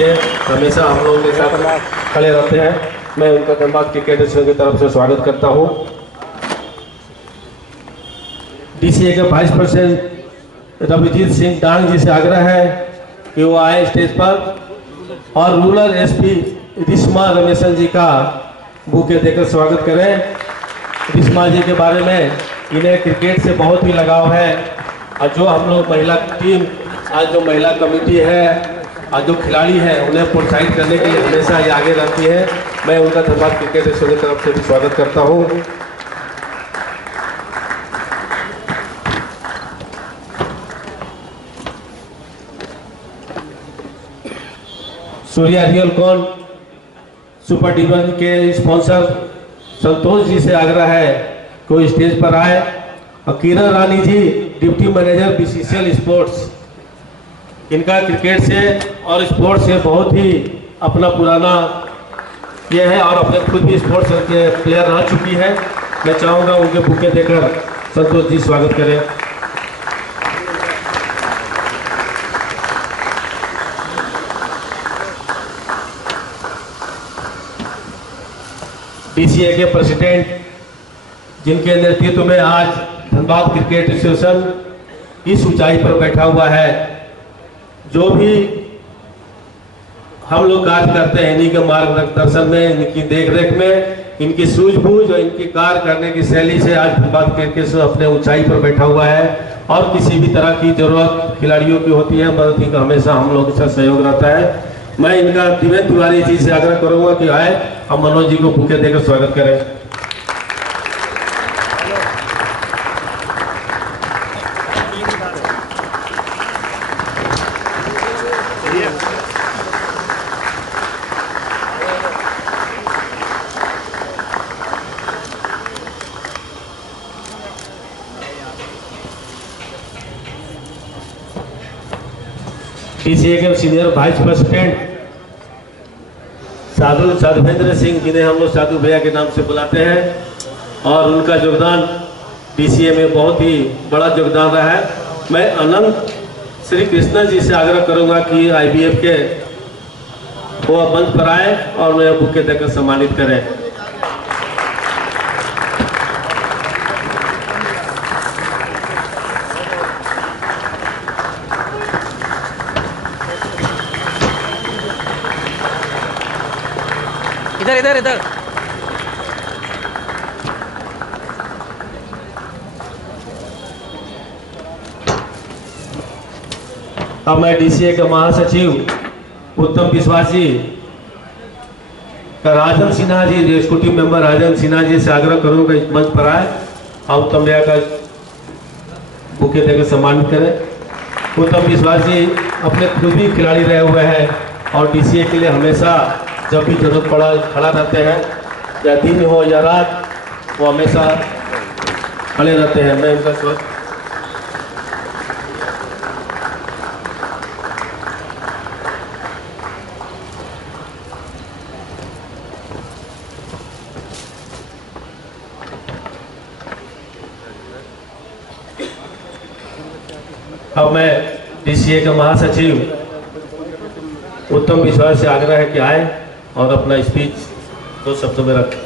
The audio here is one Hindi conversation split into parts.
लिए हमेशा हम लोगों के साथ खड़े रहते हैं। मैं उनका धनबाद क्रिकेट एसोसिएशन की तरफ से स्वागत करता हूँ। डीसीए के वाइस प्रेसिडेंट रविजीत सिंह डांग जी से आग्रह है कि वो आए स्टेज पर और रूरल एसपी रिश्मा रमेशन जी का बुके देकर स्वागत करें। रिश्मा जी के बारे में इन्हें क्रिकेट से बहुत ही लगाव है और जो हम लोग महिला टीम आज जो महिला कमेटी है और जो खिलाड़ी हैं उन्हें प्रोत्साहित करने के लिए हमेशा ये आगे रहती है। मैं उनका धनबाद क्रिकेट एसोसिएशन की तरफ से भी स्वागत करता हूँ। सूर्या रियल कॉन सुपर डिवीजन के स्पॉन्सर संतोष जी से आग्रह है कोई स्टेज पर आए और Kiran Rani ji deputy manager BCCL sports, इनका क्रिकेट से और स्पोर्ट्स से बहुत ही अपना पुराना ये है और अपने खुद भी स्पोर्ट्स के प्लेयर रह चुकी है। मैं चाहूँगा उनके बुके देकर संतोष जी स्वागत करें। डीसीए के प्रेसिडेंट जिनके नेतृत्व में आज धनबाद क्रिकेट एसोसिएशन इस ऊंचाई पर बैठा हुआ है, जो भी हम लोग कार्य करते हैं इन्हीं के मार्गदर्शन में, इनकी देखरेख में, इनकी सूझबूझ और इनकी कार्य करने की शैली से आज धनबाद क्रिकेट एसोसिएशन अपने ऊंचाई पर बैठा हुआ है। और किसी भी तरह की जरूरत खिलाड़ियों की होती है, मदद का हमेशा हम लोग के साथ सहयोग रहता है। मैं इनका दिवेंद्र तिवारी जी से आग्रह करूंगा कि आए हम मनोज जी को बुके देकर स्वागत करें। डीसीए के सीनियर वाइस प्रेसिडेंट साधुवेंद्र सिंह जिन्हें हम लोग साधु भैया के नाम से बुलाते हैं और उनका योगदान डीसीए में बहुत ही बड़ा योगदान रहा है। मैं अनंत श्री कृष्णा जी से आग्रह करूंगा कि आईबीएफ के वो मंच पर आए और उन्हें बुके देकर सम्मानित करें। इधर इधर इधर अब मैं डीसीए के महासचिव उत्तम विश्वास जी का राजन सिन्हा जी, एग्जीक्यूटिव मेंबर राजन सिन्हा जी से आग्रह करूंगा इस मंच पर आए और उत्तम भैया का बुके देकर सम्मानित करें। उत्तम विश्वास जी अपने खुद भी खिलाड़ी रहे हुए हैं और डीसीए के लिए हमेशा जब भी जरूरत पड़ा खड़ा रहते हैं, या दिन हो या रात, वो हमेशा खड़े रहते हैं। मैं उनका स्वागत अब मैं डीसीए के महासचिव उत्तम विश्वास से आग्रह है कि आए और अपना स्पीच 2 शब्दों में रखें।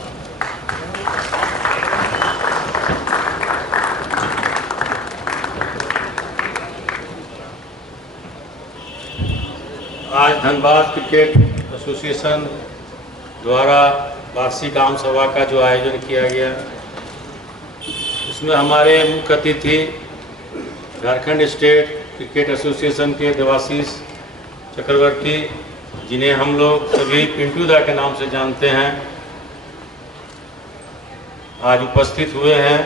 आज धनबाद क्रिकेट एसोसिएशन द्वारा वार्षिक आम सभा का जो आयोजन किया गया, उसमें हमारे मुख्य अतिथि झारखंड स्टेट क्रिकेट एसोसिएशन के देवाशीष चक्रवर्ती, जिन्हें हम लोग सभी पिंटू दा के नाम से जानते हैं, आज उपस्थित हुए हैं,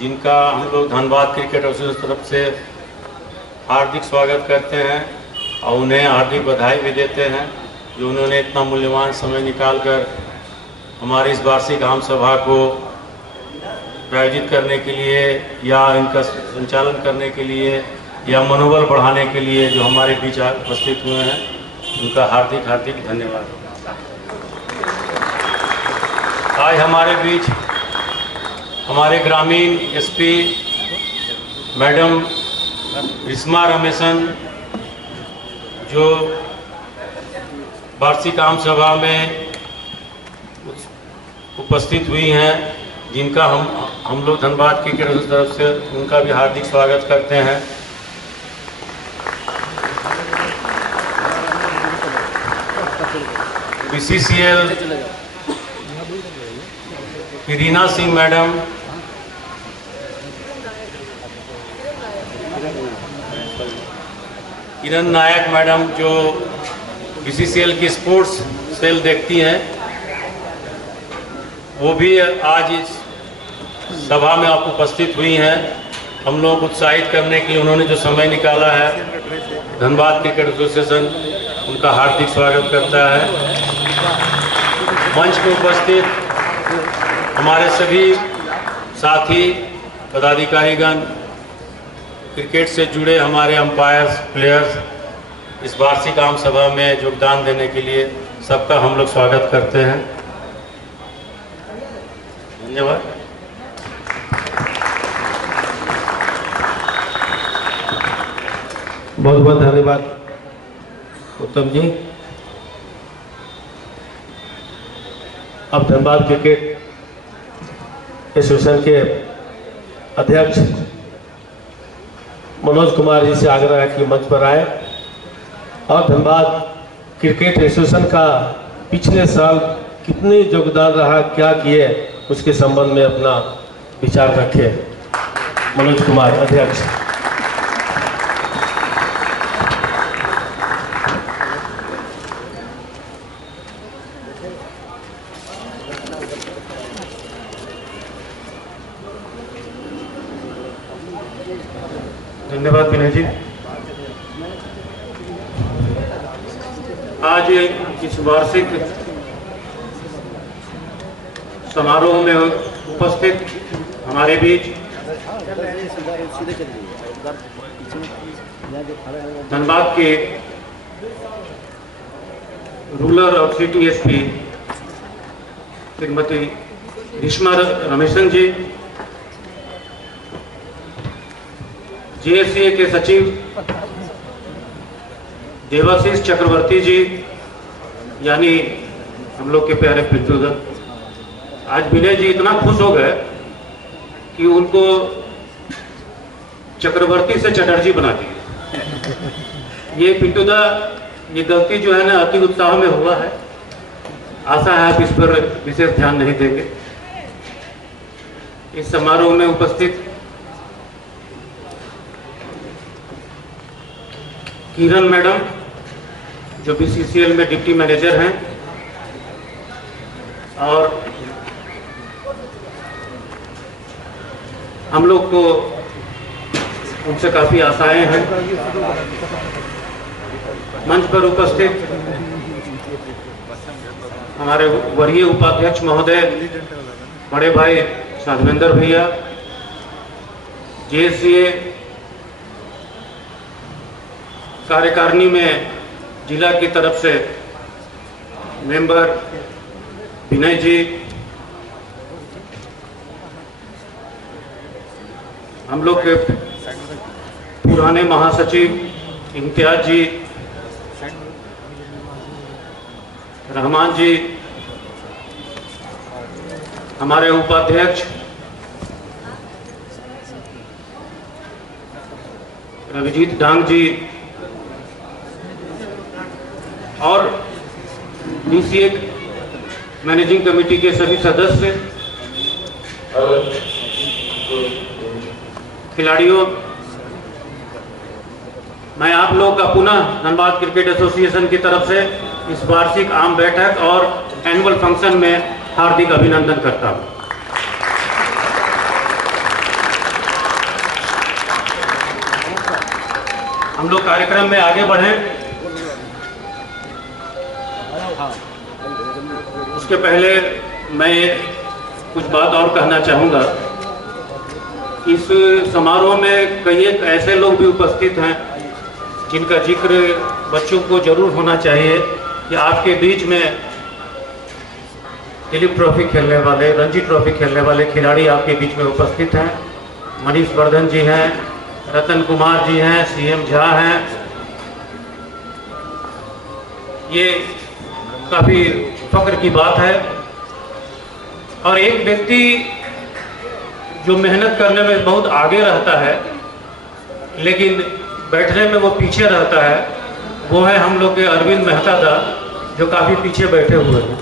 जिनका हम लोग धनबाद क्रिकेट एसोसिएशन तरफ से हार्दिक स्वागत करते हैं और उन्हें हार्दिक बधाई भी देते हैं जो उन्होंने इतना मूल्यवान समय निकालकर हमारी इस वार्षिक आम सभा को प्रायोजित करने के लिए या इनका संचालन करने के लिए या मनोबल बढ़ाने के लिए जो हमारे बीच उपस्थित हुए हैं, उनका हार्दिक हार्दिक धन्यवाद। आज हमारे बीच हमारे ग्रामीण एसपी मैडम रिश्मा रमेशन, जो वार्षिक आम सभा में उपस्थित हुई हैं, जिनका हम लोग धनबाद क्रिकेट की तरफ से उनका भी हार्दिक स्वागत करते हैं। BCCL रीना सिंह मैडम, किरण नायक मैडम जो BCCL की स्पोर्ट्स सेल देखती हैं, वो भी आज इस सभा में आप उपस्थित हुई हैं। हम लोग उत्साहित करने के लिए उन्होंने जो समय निकाला है, धनबाद क्रिकेट एसोसिएशन उनका हार्दिक स्वागत करता है। मंच पर उपस्थित हमारे सभी साथी पदाधिकारीगण, क्रिकेट से जुड़े हमारे अंपायर्स, प्लेयर्स, इस वार्षिक आम सभा में योगदान देने के लिए सबका हम लोग स्वागत करते हैं। धन्यवाद। बहुत बहुत धन्यवाद उत्तम जी। अब धनबाद क्रिकेट एसोसिएशन के अध्यक्ष मनोज कुमार जी से आग्रह है कि मंच पर आए और धनबाद क्रिकेट एसोसिएशन का पिछले साल कितने योगदान रहा, क्या किए, उसके संबंध में अपना विचार रखे। मनोज कुमार अध्यक्ष। धन्यवाद विनय जी। आज इस वार्षिक समारोह में उपस्थित हमारे बीच धनबाद के रूरल और सिटी एसपी श्रीमती रिश्मा रमेशन जी, JSCA के सचिव देवाशीष चक्रवर्ती जी, यानी हम लोग के प्यारे पितृदत्त। आज विनय जी इतना खुश हो गए कि उनको चक्रवर्ती से चटर्जी बना दिए। ये पितुदा, ये गलती जो है ना अति उत्साह में हुआ है। आशा है आप इस पर विशेष ध्यान नहीं देंगे। इस समारोह में उपस्थित किरण मैडम जो BCCL में डिप्टी मैनेजर हैं, और हम लोग को उनसे काफ़ी आशाएं हैं। मंच पर उपस्थित हमारे वरीय उपाध्यक्ष महोदय, बड़े भाई साधवेंद्र भैया, JSCA कार्यकारिणी में जिला की तरफ से मेंबर विनय जी, हम लोग के पुराने महासचिव इम्तियाज जी, रहमान जी, हमारे उपाध्यक्ष रविजीत डांग जी, और DCA मैनेजिंग कमेटी के सभी सदस्य, खिलाड़ियों, मैं आप लोग का पुनः धनबाद क्रिकेट एसोसिएशन की तरफ से इस वार्षिक आम बैठक और एनुअल फंक्शन में हार्दिक अभिनंदन करता हूं। हम लोग कार्यक्रम में आगे बढ़ें, उसके पहले मैं कुछ बात और कहना चाहूँगा। इस समारोह में कई एक ऐसे लोग भी उपस्थित हैं जिनका जिक्र बच्चों को जरूर होना चाहिए कि आपके बीच में दिलीप ट्रॉफी खेलने वाले, रणजी ट्रॉफी खेलने वाले खिलाड़ी आपके बीच में उपस्थित हैं। मनीष वर्धन जी हैं, रतन कुमार जी हैं, CM झा हैं। ये काफ़ी फख्र की बात है। और एक व्यक्ति जो मेहनत करने में बहुत आगे रहता है लेकिन बैठने में वो पीछे रहता है, वो है हम लोग के अरविंद मेहता दा, जो काफ़ी पीछे बैठे हुए हैं।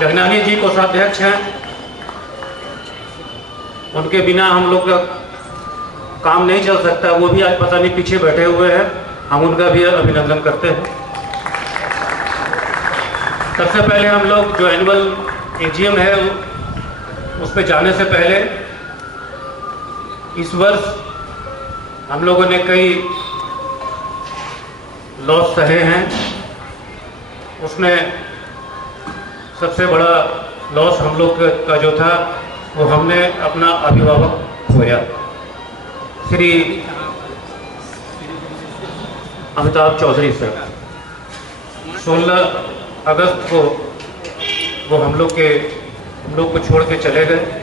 जगनानी जी कोषाध्यक्ष हैं, उनके बिना हम लोग का काम नहीं चल सकता, वो भी आज पता नहीं पीछे बैठे हुए हैं, हम उनका भी अभिनंदन करते हैं। सबसे पहले हम लोग जो एनुअल एजीएम है उस पर जाने से पहले इस वर्ष हम लोगों ने कई लॉस सहे हैं। उसमें सबसे बड़ा लॉस हम लोग का जो था वो हमने अपना अभिभावक खोया, श्री अमिताभ चौधरी सर। 16 अगस्त को वो हम लोग को छोड़ के चले गए।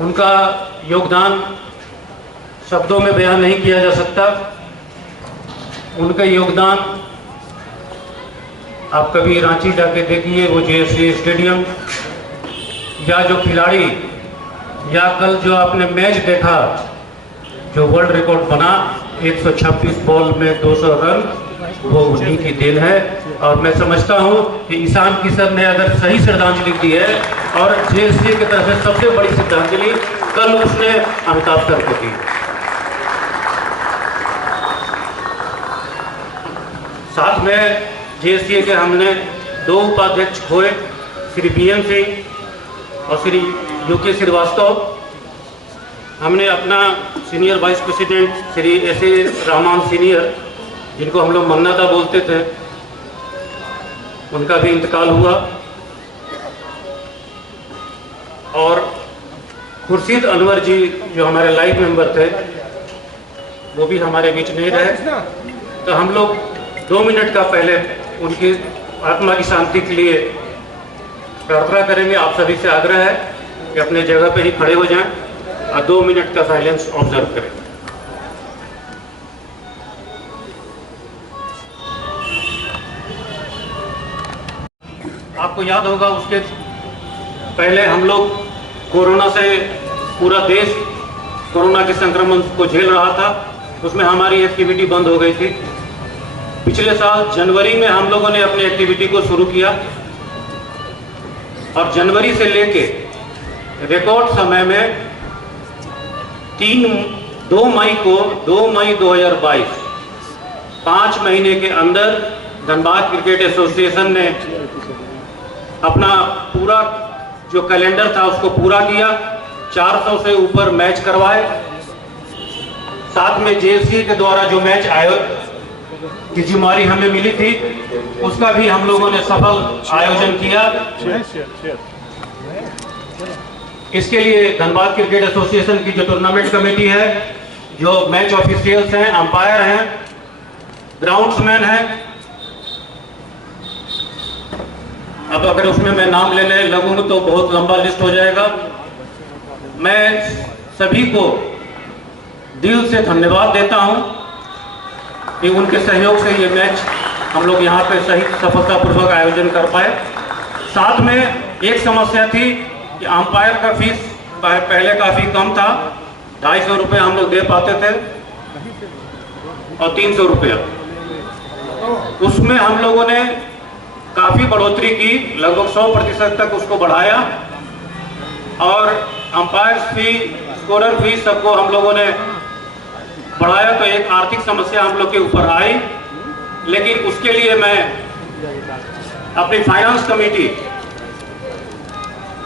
उनका योगदान शब्दों में बयान नहीं किया जा सकता। उनका योगदान आप कभी रांची जाके देखिए, वो जेएससी स्टेडियम या जो खिलाड़ी या कल जो आपने मैच देखा जो वर्ल्ड रिकॉर्ड बना 126 बॉल में 200 रन, वो उन्हीं की देन है। और मैं समझता हूं कि ईशान किशन ने अगर सही श्रद्धांजलि दी है और जेएससी की तरफ से सबसे बड़ी श्रद्धांजलि कल उसने अमिताभ सर को दी। साथ में जेएससी के हमने 2 उपाध्यक्ष खोए, श्री बीएम सिंह और श्री यूके श्रीवास्तव। हमने अपना senior vice president Shri एस.ए. Rahman senior, जिनको हम लोग मन्नादा बोलते थे, उनका भी इंतकाल हुआ। और खुर्शीद अनवर जी जो हमारे लाइफ मेंबर थे वो भी हमारे बीच नहीं रहे। तो हम लोग 2 मिनट का पहले उनकी आत्मा की शांति के लिए प्रार्थना करेंगे। आप सभी से आग्रह है कि अपने जगह पे ही खड़े हो जाएं और 2 मिनट का साइलेंस ऑब्जर्व करें। आपको याद होगा उसके पहले हम लोग कोरोना से पूरा देश कोरोना के संक्रमण को झेल रहा था, उसमें हमारी एक्टिविटी बंद हो गई थी। पिछले साल जनवरी में हम लोगों ने अपनी एक्टिविटी को शुरू किया और जनवरी से लेके रिकॉर्ड समय में 2 मई 2022 5 महीने के अंदर धनबाद क्रिकेट एसोसिएशन ने अपना पूरा जो कैलेंडर था उसको पूरा किया। 400 से ऊपर मैच करवाए। साथ में जेएससी के द्वारा जो मैच की जिम्मेदारी हमें मिली थी उसका भी हम लोगों ने सफल आयोजन किया। इसके लिए धनबाद क्रिकेट एसोसिएशन की जो टूर्नामेंट कमेटी है, जो मैच ऑफिशियल्स हैं, अंपायर हैं, ग्राउंड्समैन हैं, अब अगर उसमें मैं नाम लेने लगूंगा तो बहुत लंबा लिस्ट हो जाएगा। मैं सभी को दिल से धन्यवाद देता हूं कि उनके सहयोग से ये मैच हम लोग यहाँ पे सही सफलतापूर्वक आयोजन कर पाए। साथ में एक समस्या थी कि अंपायर का फीस पहले काफ़ी कम था, 250 रुपये हम लोग दे पाते थे और 300 रुपया। उसमें हम लोगों ने काफ़ी बढ़ोतरी की, लगभग 100% तक उसको बढ़ाया और अंपायर फी, स्कोरर फी सबको हम लोगों ने बढ़ाया। तो एक आर्थिक समस्या हम लोग के ऊपर आई, लेकिन उसके लिए मैं अपनी फाइनेंस कमेटी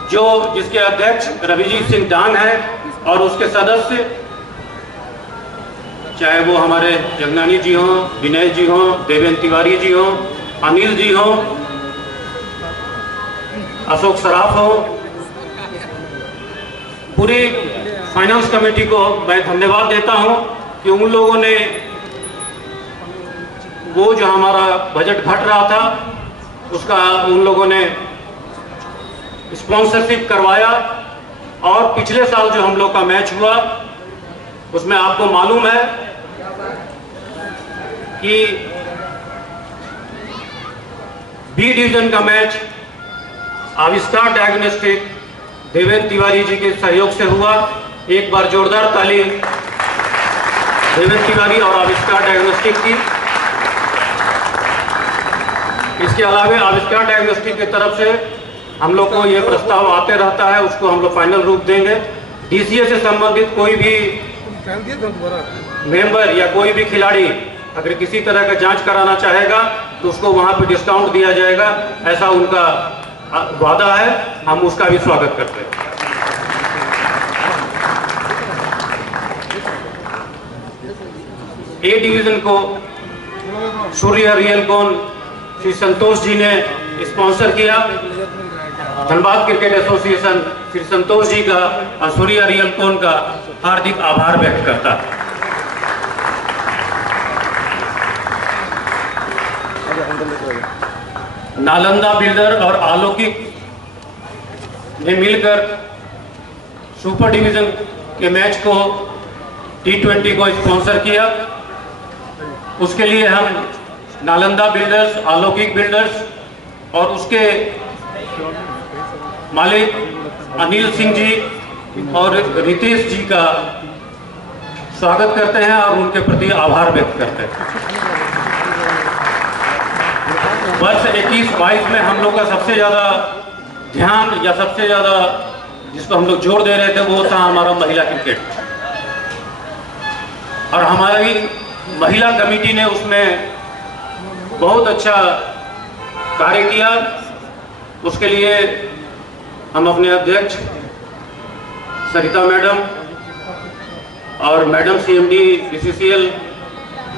जिसके अध्यक्ष रविजीत सिंह डांग हैं और उसके सदस्य, चाहे वो हमारे जगनानी जी हों, विनय जी हों, देवेंद्र तिवारी जी हों, अनिल जी हों, अशोक सराफ हो, पूरी फाइनेंस कमेटी को मैं धन्यवाद देता हूं कि उन लोगों ने वो जो हमारा बजट घट रहा था उसका उन लोगों ने स्पॉन्सरशिप करवाया। और पिछले साल जो हम लोग का मैच हुआ उसमें आपको मालूम है कि बी डिवीजन का मैच आविष्कार डायग्नोस्टिक देवेंद्र तिवारी जी के सहयोग से हुआ। एक बार जोरदार ताली देवेंद्र तिवारी और आविष्कार डायग्नोस्टिक की। इसके अलावा आविष्कार डायग्नोस्टिक की तरफ से हम लोग को ये प्रस्ताव आते रहता है, उसको हम लोग फाइनल रूप देंगे। डीसीए से संबंधित कोई भी मेंबर या कोई भी खिलाड़ी अगर किसी तरह का जांच कराना चाहेगा तो उसको वहां पे डिस्काउंट दिया जाएगा, ऐसा उनका वादा है, हम उसका भी स्वागत करते हैं। ए डिवीजन को सूर्य रियल कौन श्री संतोष जी ने स्पॉन्सर किया। धनबाद क्रिकेट एसोसिएशन श्री संतोष जी का और सूर्य रियल कौन का हार्दिक आभार व्यक्त करता है। नालंदा बिल्डर और अलौकिक ने मिलकर सुपर डिवीजन के मैच को T20 को स्पॉन्सर किया। उसके लिए हम नालंदा बिल्डर्स, अलौकिक बिल्डर्स और उसके मालिक अनिल सिंह जी और रितेश जी का स्वागत करते हैं और उनके प्रति आभार व्यक्त करते हैं। वर्ष 21-22 में हम लोग का सबसे ज़्यादा ध्यान या सबसे ज़्यादा जिसको हम लोग जोर दे रहे थे वो था हमारा महिला क्रिकेट, और हमारी महिला कमेटी ने उसमें बहुत अच्छा कार्य किया। उसके लिए हम अपने अध्यक्ष सरिता मैडम और मैडम CMD BCCL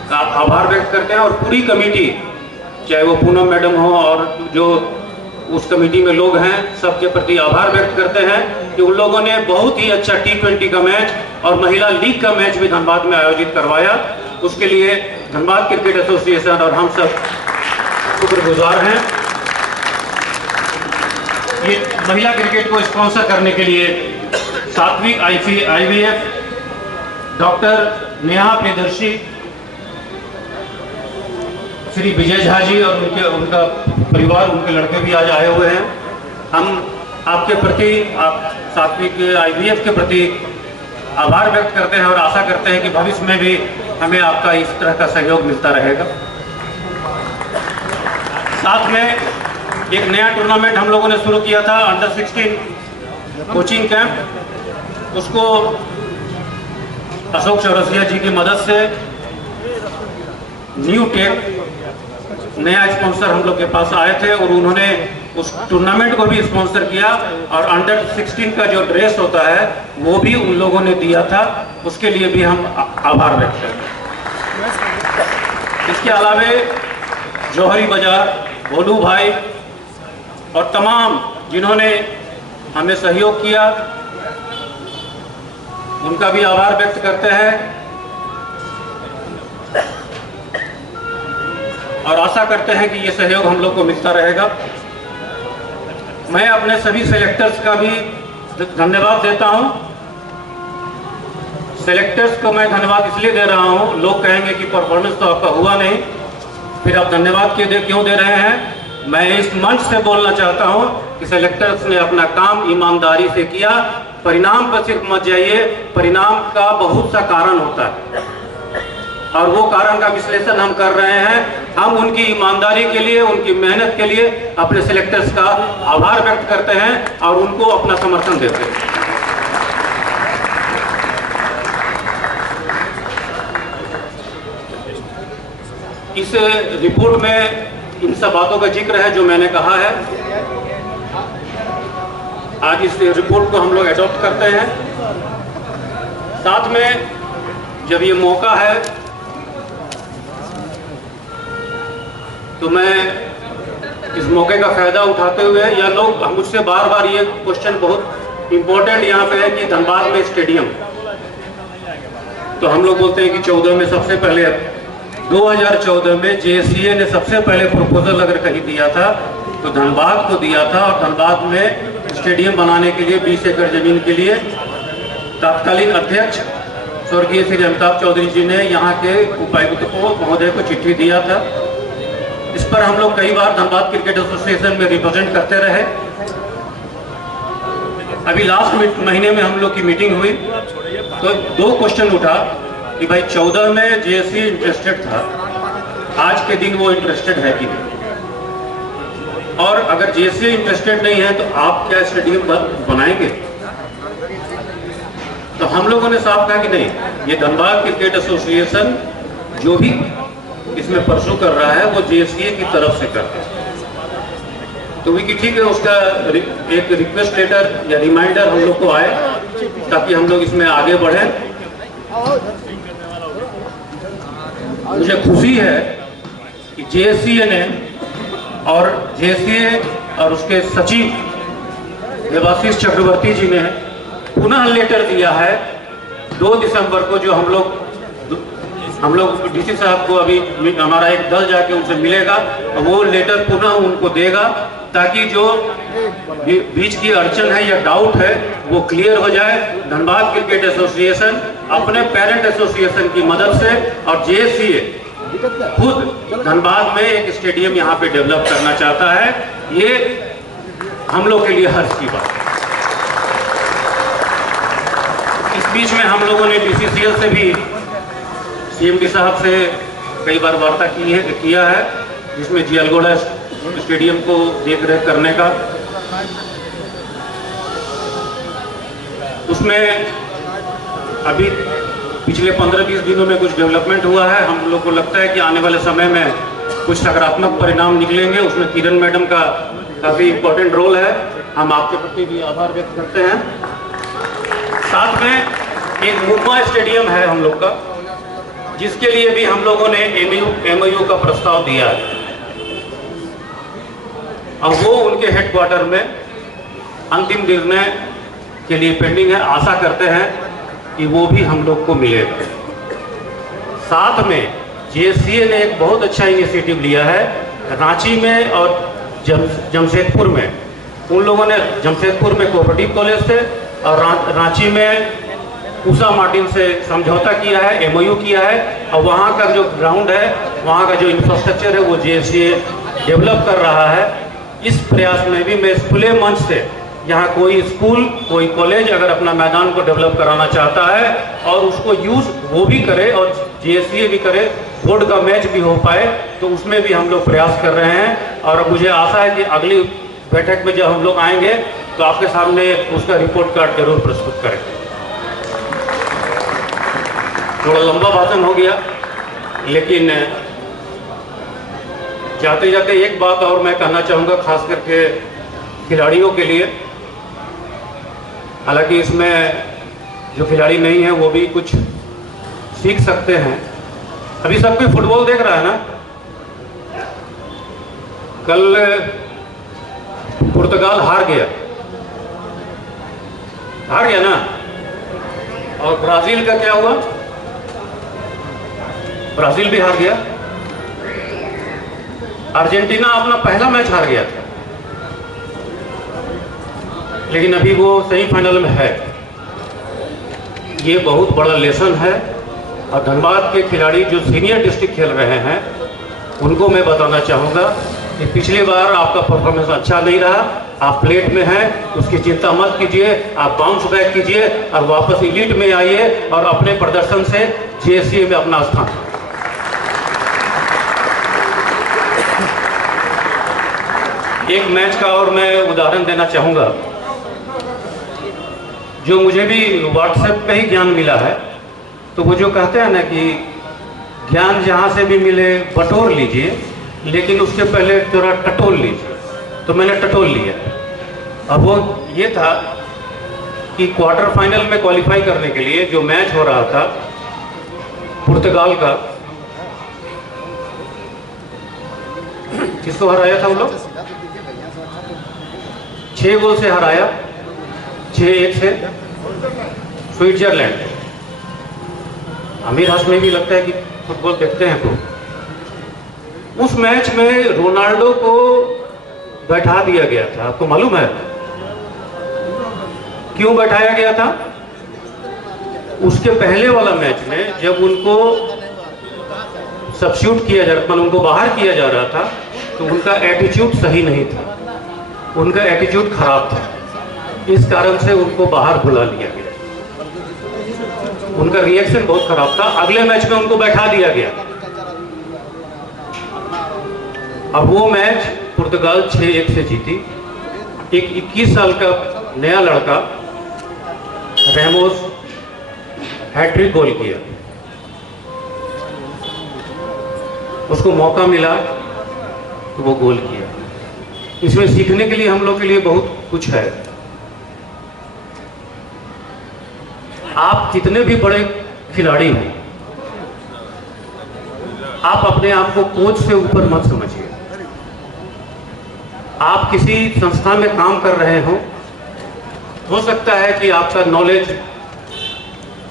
का आभार व्यक्त करते हैं, और पूरी कमेटी चाहे वो पूनम मैडम हो और जो उस कमेटी में लोग हैं सबके प्रति आभार व्यक्त करते हैं कि उन लोगों ने बहुत ही अच्छा T20 का मैच और महिला लीग का मैच भी धनबाद में आयोजित करवाया। उसके लिए धनबाद क्रिकेट एसोसिएशन और हम सब शुक्रगुजार हैं। ये महिला क्रिकेट को स्पॉन्सर करने के लिए सात्विक IVF, डॉक्टर नेहा प्रियदर्शी, श्री विजय झा जी और उनका परिवार, उनके लड़के भी आज आए हुए हैं। हम आपके प्रति, आप सात्विक IVF के प्रति आभार व्यक्त करते हैं और आशा करते हैं कि भविष्य में भी हमें आपका इस तरह का सहयोग मिलता रहेगा। साथ में एक नया टूर्नामेंट हम लोगों ने शुरू किया था, अंडर 16 कोचिंग कैंप। उसको अशोक चौरसिया जी की मदद से न्यू टेक नया स्पॉन्सर हम लोग के पास आए थे और उन्होंने उस टूर्नामेंट को भी स्पॉन्सर किया, और अंडर 16 का जो ड्रेस होता है वो भी उन लोगों ने दिया था। उसके लिए भी हम आभार व्यक्त करते हैं। इसके अलावा जौहरी बाजार, भोलू भाई और तमाम जिन्होंने हमें सहयोग किया, उनका भी आभार व्यक्त करते हैं और आशा करते हैं कि ये सहयोग हम लोग को मिलता रहेगा। मैं अपने सभी सेलेक्टर्स का भी धन्यवाद देता हूं। सेलेक्टर्स को मैं धन्यवाद इसलिए दे रहा हूं, लोग कहेंगे कि परफॉर्मेंस तो आपका हुआ नहीं, फिर आप धन्यवाद क्यों दे रहे हैं। मैं इस मंच से बोलना चाहता हूं कि सेलेक्टर्स ने अपना काम ईमानदारी से किया। परिणाम पर सिर्फ मत जाइए, परिणाम का बहुत सा कारण होता है और वो कारण का विश्लेषण हम कर रहे हैं। हम उनकी ईमानदारी के लिए, उनकी मेहनत के लिए अपने सेलेक्टर्स का आभार व्यक्त करते हैं और उनको अपना समर्थन देते हैं। इस रिपोर्ट में इन सब बातों का जिक्र है जो मैंने कहा है। आज इस रिपोर्ट को हम लोग एडॉप्ट करते हैं। साथ में जब ये मौका है तो मैं इस मौके का फायदा उठाते हुए, या लोग मुझसे बार बार ये क्वेश्चन बहुत इम्पोर्टेंट यहाँ पे है कि धनबाद में स्टेडियम, तो हम लोग बोलते हैं कि 14 में सबसे पहले 2014 में JSCA ने सबसे पहले प्रपोजल अगर कहीं दिया था तो धनबाद को दिया था, और धनबाद में स्टेडियम बनाने के लिए 20 एकड़ जमीन के लिए तत्कालीन अध्यक्ष स्वर्गीय श्री अमिताभ चौधरी जी ने यहाँ के उपायुक्त को महोदय को चिट्ठी दिया था। इस पर हम लोग कई बार धनबाद क्रिकेट एसोसिएशन में रिप्रेजेंट करते रहे। अभी लास्ट महीने में हम लोग की मीटिंग हुई तो 2 क्वेश्चन उठा कि भाई 14 में जेएससी इंटरेस्टेड था, आज के दिन वो इंटरेस्टेड है कि नहीं, और अगर जेएससी इंटरेस्टेड नहीं है तो आप क्या स्टेडियम बनाएंगे? तो हम लोगों ने साफ कहा कि नहीं, ये धनबाद क्रिकेट एसोसिएशन जो भी इसमें परसू कर रहा है वो जेएससी की तरफ से करता है। तो भी कि ठीक है, उसका एक रिक्वेस्ट लेटर या रिमाइंडर हम लोग को आए ताकि हम लोग इसमें आगे बढ़ें। मुझे खुशी है कि जेएससीए ने और जेएससीए और उसके सचिव देवाशीष चक्रवर्ती जी ने पुनः लेटर दिया है 2 दिसंबर को, जो हम लोग डीसी साहब को अभी हमारा एक दल जाके उनसे मिलेगा, वो लेटर पुनः उनको देगा ताकि जो बीच की अड़चन है या डाउट है वो क्लियर हो जाए। धनबाद क्रिकेट एसोसिएशन अपने पेरेंट एसोसिएशन की मदद से और जेएससीए खुद धनबाद में एक स्टेडियम यहाँ पे डेवलप करना चाहता है। ये हम लोग के लिए हर्ष की बात है। इस बीच में हम लोगों ने बीसीसीएल से भी सीएमडी साहब से कई बार वार्ता किया है, जिसमें जियालगोड़ा स्टेडियम को देख रेख करने का, उसमें अभी पिछले 15-20 दिनों में कुछ डेवलपमेंट हुआ है। हम लोग को लगता है कि आने वाले समय में कुछ सकारात्मक परिणाम निकलेंगे। उसमें किरण मैडम का काफ़ी इम्पोर्टेंट रोल है, हम आपके प्रति भी आभार व्यक्त करते हैं। साथ में एक मुंबई स्टेडियम है हम लोग का, जिसके लिए भी हम लोगों ने एमओयू का प्रस्ताव दिया है और वो उनके हेडक्वार्टर में अंतिम निर्णय के लिए पेंडिंग है। आशा करते हैं कि वो भी हम लोग को मिलेगा। साथ में जेएससीए ने एक बहुत अच्छा इनिशिएटिव लिया है रांची में और जमशेदपुर में। उन लोगों ने जमशेदपुर में कोऑपरेटिव कॉलेज से और रांची में उषा मार्टिन से समझौता किया है, एमओयू किया है, और वहाँ का जो ग्राउंड है, वहाँ का जो इंफ्रास्ट्रक्चर है वो जेएससीए डेवलप कर रहा है। इस प्रयास में भी मैं खुले मंच से यहाँ कोई स्कूल कोई कॉलेज अगर अपना मैदान को डेवलप कराना चाहता है और उसको यूज वो भी करे और जेएससीए भी करे, बोर्ड का मैच भी हो पाए, तो उसमें भी हम लोग प्रयास कर रहे हैं। और मुझे आशा है कि अगली बैठक में जब हम लोग आएंगे तो आपके सामने उसका रिपोर्ट कार्ड जरूर प्रस्तुत करेंगे। थोड़ा लंबा भाषण हो गया, लेकिन जाते जाते एक बात और मैं कहना चाहूँगा, खास करके खिलाड़ियों के लिए। हालांकि इसमें जो खिलाड़ी नहीं है वो भी कुछ सीख सकते हैं। अभी सब कोई फुटबॉल देख रहा है ना। कल पुर्तगाल हार गया ना, और ब्राजील का क्या हुआ? ब्राजील भी हार गया। अर्जेंटीना अपना पहला मैच हार गया था, लेकिन अभी वो सेमीफाइनल में है। ये बहुत बड़ा लेसन है। और धनबाद के खिलाड़ी जो सीनियर डिस्ट्रिक्ट खेल रहे हैं उनको मैं बताना चाहूँगा कि पिछली बार आपका परफॉर्मेंस अच्छा नहीं रहा, आप प्लेट में हैं, उसकी चिंता मत कीजिए, आप बाउंस बैक कीजिए और वापस एलीट में आइए और अपने प्रदर्शन से जेएससीए में अपना स्थान। एक मैच का और मैं उदाहरण देना चाहूँगा, जो मुझे भी व्हाट्सएप पे ही ज्ञान मिला है। तो वो जो कहते हैं ना कि ज्ञान जहाँ से भी मिले बटोर लीजिए, लेकिन उसके पहले थोड़ा टटोल लीजिए। तो मैंने टटोल लिया। अब वो ये था कि क्वार्टर फाइनल में क्वालिफाई करने के लिए जो मैच हो रहा था पुर्तगाल का, किसको हराया था वो लोग? 6 गोल से हराया, 6-1 से स्विट्जरलैंड। अमीर हाशमी भी लगता है कि फुटबॉल देखते हैं। तो उस मैच में रोनाल्डो को बैठा दिया गया था। आपको मालूम है क्यों बैठाया गया था? उसके पहले वाला मैच में जब उनको सब्स्टिट्यूट किया जा रहा, उनको बाहर किया जा रहा था, तो उनका एटीट्यूड सही नहीं था, उनका एटीट्यूड खराब था। इस कारण से उनको बाहर बुला लिया गया। उनका रिएक्शन बहुत खराब था। अगले मैच में उनको बैठा दिया गया। अब वो मैच पुर्तगाल 6-1 से जीती। एक 21 साल का नया लड़का रेमोस हैट्रिक गोल किया। उसको मौका मिला तो वो गोल किया। इसमें सीखने के लिए हम लोग के लिए बहुत कुछ है। आप कितने भी बड़े खिलाड़ी हो, आप अपने आप को कोच से ऊपर मत समझिए। आप किसी संस्था में काम कर रहे हो सकता है कि आपका नॉलेज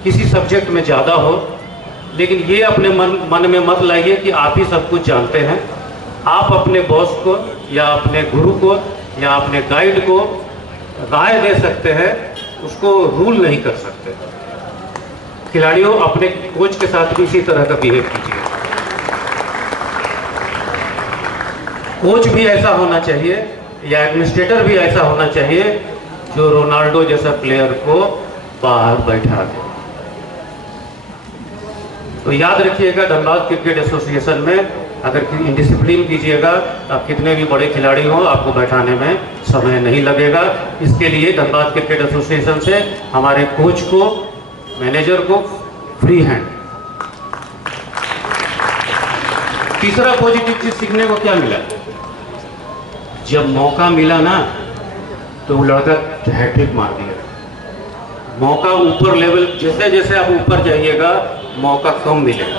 किसी सब्जेक्ट में ज़्यादा हो, लेकिन ये अपने मन में मत लाइए कि आप ही सब कुछ जानते हैं। आप अपने बॉस को या अपने गुरु को या अपने गाइड को राय दे सकते हैं, उसको रूल नहीं कर सकते। खिलाड़ियों, अपने कोच के साथ भी इसी तरह का बिहेव कीजिए। कोच भी ऐसा होना चाहिए या एडमिनिस्ट्रेटर भी ऐसा होना चाहिए जो रोनाल्डो जैसा प्लेयर को बाहर बैठा दे। तो याद रखिएगा, धनबाद क्रिकेट एसोसिएशन में अगर इंडिसिप्लिन कीजिएगा, आप कितने भी बड़े खिलाड़ी हों, आपको बैठाने में समय नहीं लगेगा। इसके लिए धनबाद क्रिकेट एसोसिएशन से हमारे कोच को, मैनेजर को फ्री हैंड। तीसरा पॉजिटिव चीज सीखने को क्या मिला, जब मौका मिला ना तो वो लड़का हैट्रिक मार दिया। मौका ऊपर लेवल, जैसे जैसे आप ऊपर जाइएगा मौका कम मिलेगा,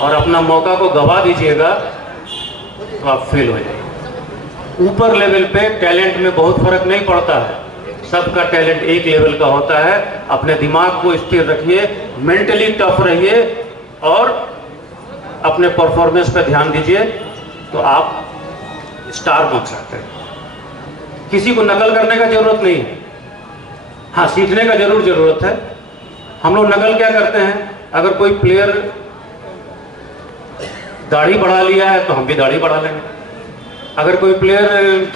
और अपना मौका को गवा दीजिएगा तो आप फेल हो जाएंगे। ऊपर लेवल पे टैलेंट में बहुत फर्क नहीं पड़ता है, सबका टैलेंट एक लेवल का होता है। अपने दिमाग को स्थिर रखिए, मेंटली टफ रहिए और अपने परफॉर्मेंस पे ध्यान दीजिए, तो आप स्टार बन सकते हैं। किसी को नकल करने का जरूरत नहीं है, हाँ सीखने का जरूरत है। हम लोग नकल क्या करते हैं, अगर कोई प्लेयर दाढ़ी बढ़ा लिया है तो हम भी दाढ़ी बढ़ा लेंगे। अगर कोई प्लेयर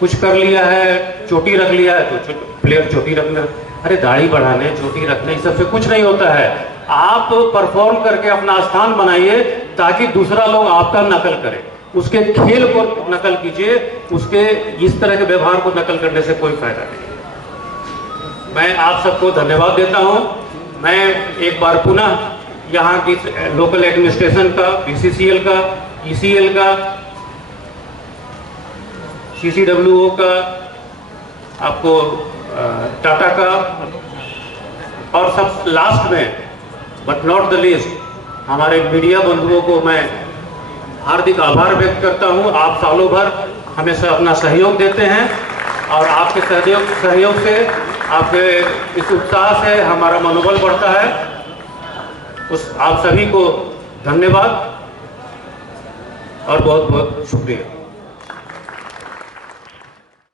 कुछ कर लिया है, चोटी रख लिया है, तो प्लेयर चोटी रखने। अरे दाढ़ी बढ़ाने, चोटी रखने, इस सबसे कुछ नहीं होता है। आप परफॉर्म करके अपना स्थान बनाइए ताकि दूसरा लोग आपका नकल करे। उसके खेल को नकल कीजिए, उसके इस तरह के व्यवहार को नकल करने से कोई फायदा नहीं। मैं आप सबको धन्यवाद देता हूं। मैं एक बार पुनः यहाँ की लोकल एडमिनिस्ट्रेशन का, बीसीसीएल का, ईसीएल का, सीसीडब्ल्यूओ का, आपको टाटा का, और सब लास्ट में बट नॉट द लीस्ट हमारे मीडिया बंधुओं को मैं हार्दिक आभार व्यक्त करता हूं। आप सालों भर हमेशा अपना सहयोग देते हैं और आपके सहयोग से, आपके इस उत्साह से हमारा मनोबल बढ़ता है। आप सभी को धन्यवाद और बहुत बहुत शुक्रिया।